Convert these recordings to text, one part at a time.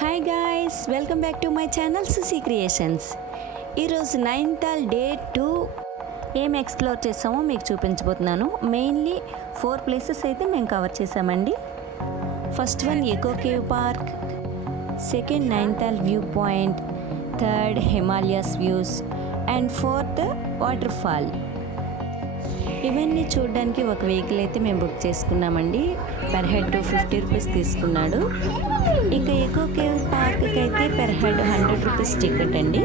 Hi guys, welcome back to my channel Susi creations. ఈరోజు Nainital day 2 ఏం explore చేసామో మీకు చూపించబోతున్నాను. మెయిన్లీ 4 ప్లేసెస్ అయితే మేము కవర్ చేసామండి. First one echo cave park, second Nainital viewpoint, third Himalayas views and fourth waterfall. ఇవన్నీ చూడడానికి ఒక వెహికల్ అయితే మేము బుక్ చేసుకున్నామండి. పెర్ హెడ్ 50 రూపీస్ తీసుకున్నాడు. ఇక ఎకో కేవ్ పార్క్కి అయితే పెర్ హెడ్ 100 రూపీస్ టికెట్ అండి.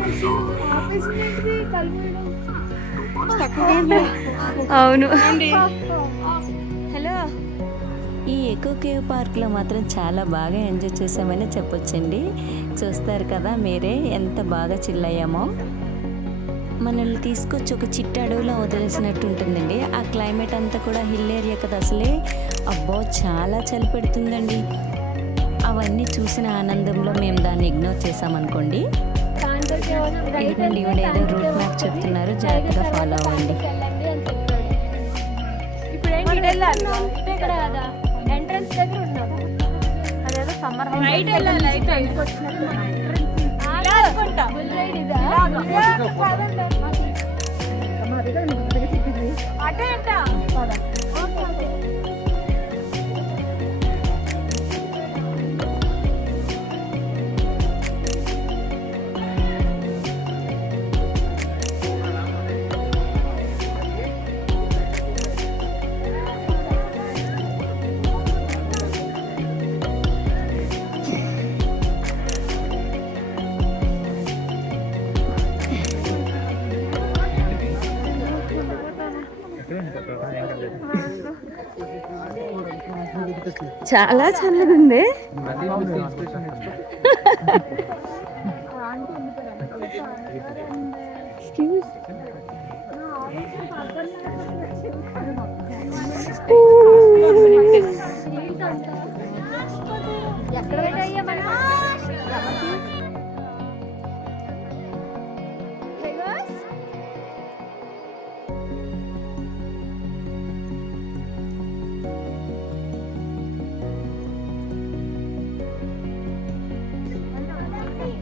అవును, హలో. ఈ ఎకో కేవ్ పార్క్లో మాత్రం చాలా బాగా ఎంజాయ్ చేసామని చెప్పొచ్చండి. చూస్తారు కదా మీరే ఎంత బాగా చిల్లయ్యామో. మనల్ని తీసుకొచ్చి ఒక చిట్ట అడవిలో వదిలేసినట్టు ఉంటుందండి. ఆ క్లైమేట్ అంతా కూడా హిల్ ఏరియా కదా, అసలే అబ్బో చాలా చలి పెడుతుందండి. అవన్నీ చూసిన ఆనందంలో మేము దాన్ని ఇగ్నోర్ చేసామనుకోండి. ఇదిగోండి, ఇవిడ ఏదో రూట్ మ్యాప్ చెప్తున్నారు, జాగ్రత్తగా ఫాలో అవ్వండి. చాలా చల్లగా ఉంది.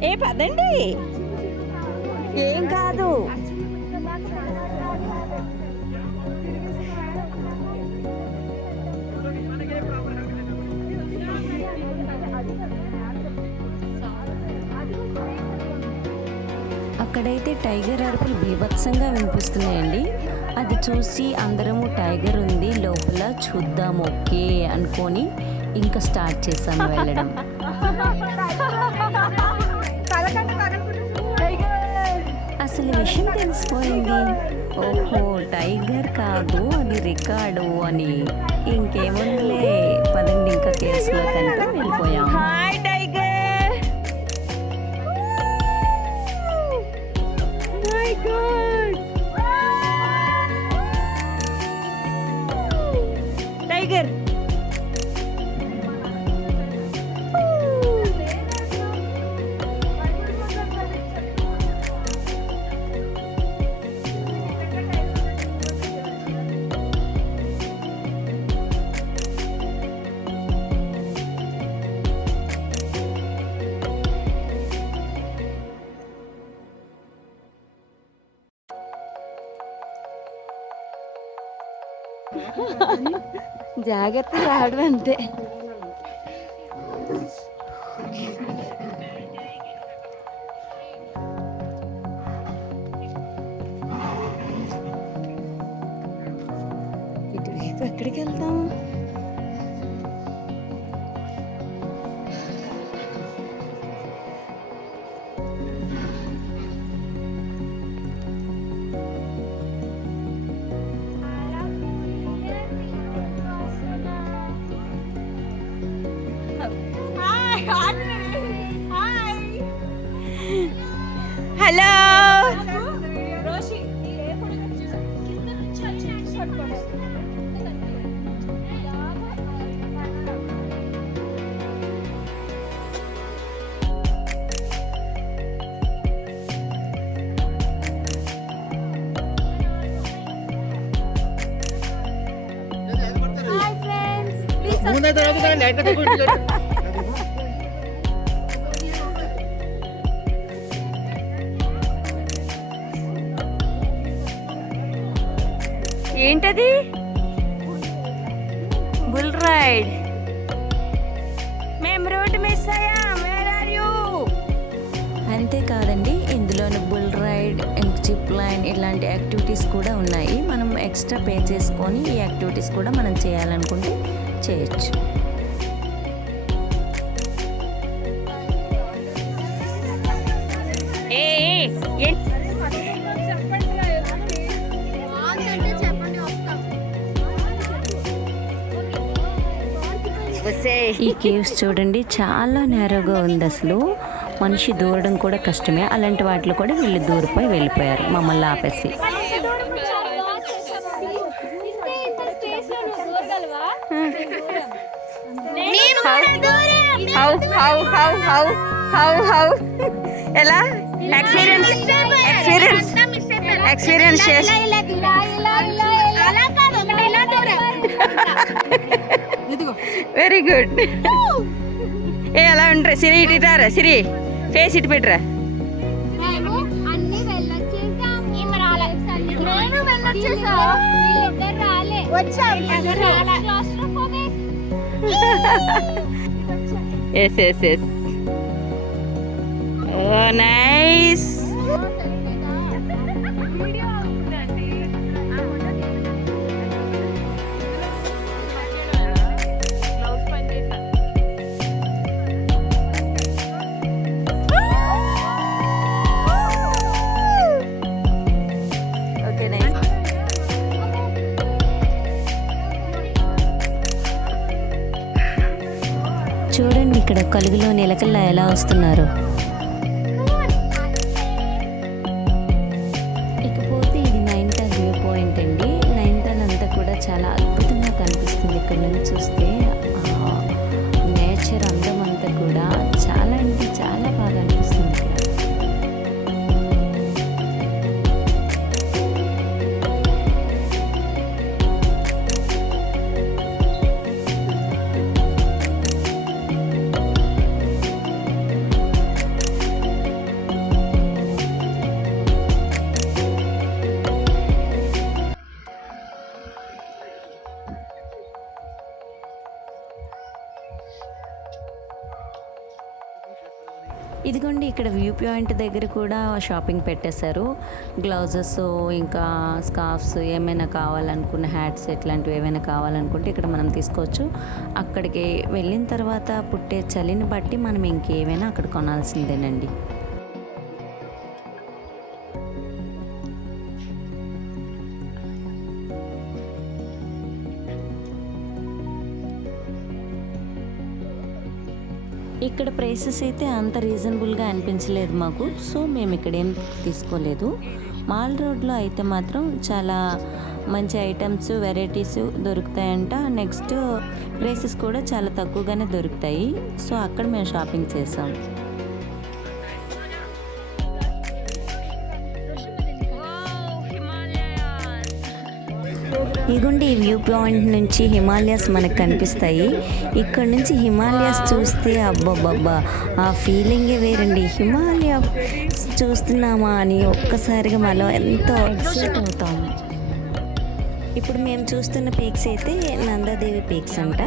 ఏ పదండి, ఏం కాదు. అక్కడైతే టైగర్ అరుపులు బీభత్సంగా వినిపిస్తున్నాయండి. అది చూసి అందరము టైగర్ ఉంది లోపల, చూద్దాం ఓకే అనుకొని ఇంకా స్టార్ట్ చేసాము వెళ్ళడం. అసలు విషయం తెలిసిపోయింది, ఓహో టైగర్ కాదు అది రికార్డు అని. ఇంకేముందిలే, పదండి ఇంకా కేసులో కంటే వెళ్ళిపోయాం. Hi tiger, my God tiger. జాగ్రత్త రావడం అంతే. ఇటువైపు ఎక్కడికి వెళ్తాం? హలో, ఏంటది? Bull ride. మేము రోడ్ మిస్ అయ్యాం. Where are you? అంతేకాదండి, ఇందులోని bull ride and zip line ఇలాంటి యాక్టివిటీస్ కూడా ఉన్నాయి. మనం ఎక్స్ట్రా పే చేసుకొని ఈ యాక్టివిటీస్ కూడా మనం చేయాలనుకుంటే చేయొచ్చు. ఈ కేవ్స్ చూడండి, చాలా నేరోగా ఉంది. అసలు మనిషి దూరడం కూడా కష్టమే. అలాంటి వాటిలో కూడా వీళ్ళు దూరిపోయి వెళ్ళిపోయారు మమ్మల్ని ఆపేసి. ఎలా ఎక్స్పీరియన్స్ వెరీ గుడ్. ఎలా ఉంటారు సిరి? ఇటురా సిరి, ఫేస్ ఇటు పెట్టరా. Yes yes yes. Oh nice. చూడండి ఇక్కడ కలుగులో నిలకల్లా ఎలా వస్తున్నారు. ఇకపోతే ఇది నైనితాల్ వ్యూ పాయింట్ అండి. నైనితాల్ అంతా కూడా చాలా అద్భుతంగా కనిపిస్తుంది. ఇక్కడ నుంచి చూస్తే నేచర్ అందం అంతా కూడా చాలా అంటే చాలా బాగా అనిపిస్తుంది ఇక్కడ. ఇదిగోండి ఇక్కడ వ్యూ పాయింట్ దగ్గర కూడా షాపింగ్ పెట్టేశారు. గ్లౌజెస్, ఇంకా స్కార్ఫ్స్, ఏమైనా కావాలనుకున్న హ్యాట్స్ ఇట్లాంటివి ఏమైనా కావాలనుకుంటే ఇక్కడ మనం తీసుకోవచ్చు. అక్కడికి వెళ్ళిన తర్వాత పుట్టే చలిని బట్టి మనం ఇంకేమైనా అక్కడ కొనాల్సిందేనండి. ఇక్కడ ప్రైసెస్ అయితే అంత రీజనబుల్గా అనిపించలేదు మాకు. సో మేము ఇక్కడ ఏం తీసుకోలేదు. మాల్ రోడ్లో అయితే మాత్రం చాలా మంచి ఐటమ్స్, వెరైటీస్ దొరుకుతాయంట. నెక్స్ట్ ప్రైసెస్ కూడా చాలా తక్కువగానే దొరుకుతాయి. సో అక్కడ మేము షాపింగ్ చేసాం. ఇదిగోండి ఈ వ్యూ పాయింట్ నుంచి హిమాలయాస్ మనకు కనిపిస్తాయి. ఇక్కడ నుంచి హిమాలయాస్ చూస్తే అబ్బబ్బబ్బా ఆ ఫీలింగే వేరండి. హిమాలయ చూస్తున్నామా అని ఒక్కసారిగా మనం ఎంతో ఎక్సైట్ అవుతాము. ఇప్పుడు మేము చూస్తున్న పీక్స్ అయితే నందాదేవి పీక్స్ అంట.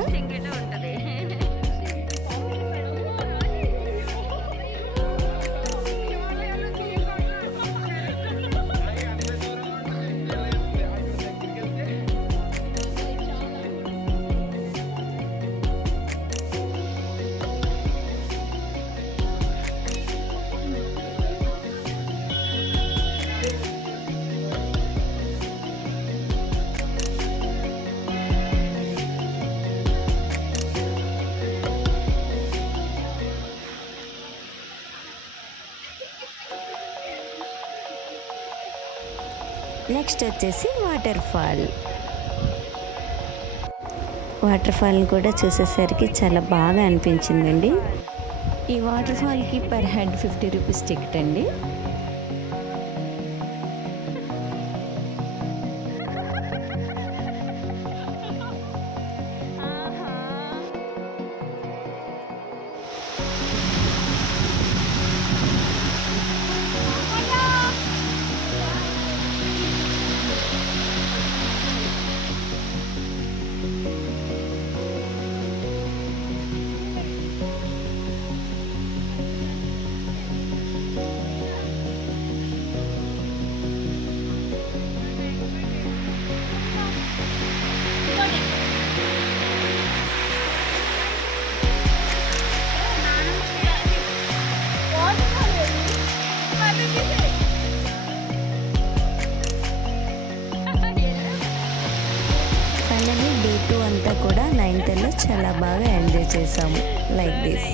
నెక్స్ట్ వచ్చేసి వాటర్ ఫాల్ని కూడా చూసేసరికి చాలా బాగా అనిపించిందండి. ఈ వాటర్ ఫాల్కి పర్ హెడ్ 50 రూపీస్ టికెట్ అండి. చేసాము లైక్ దిస్.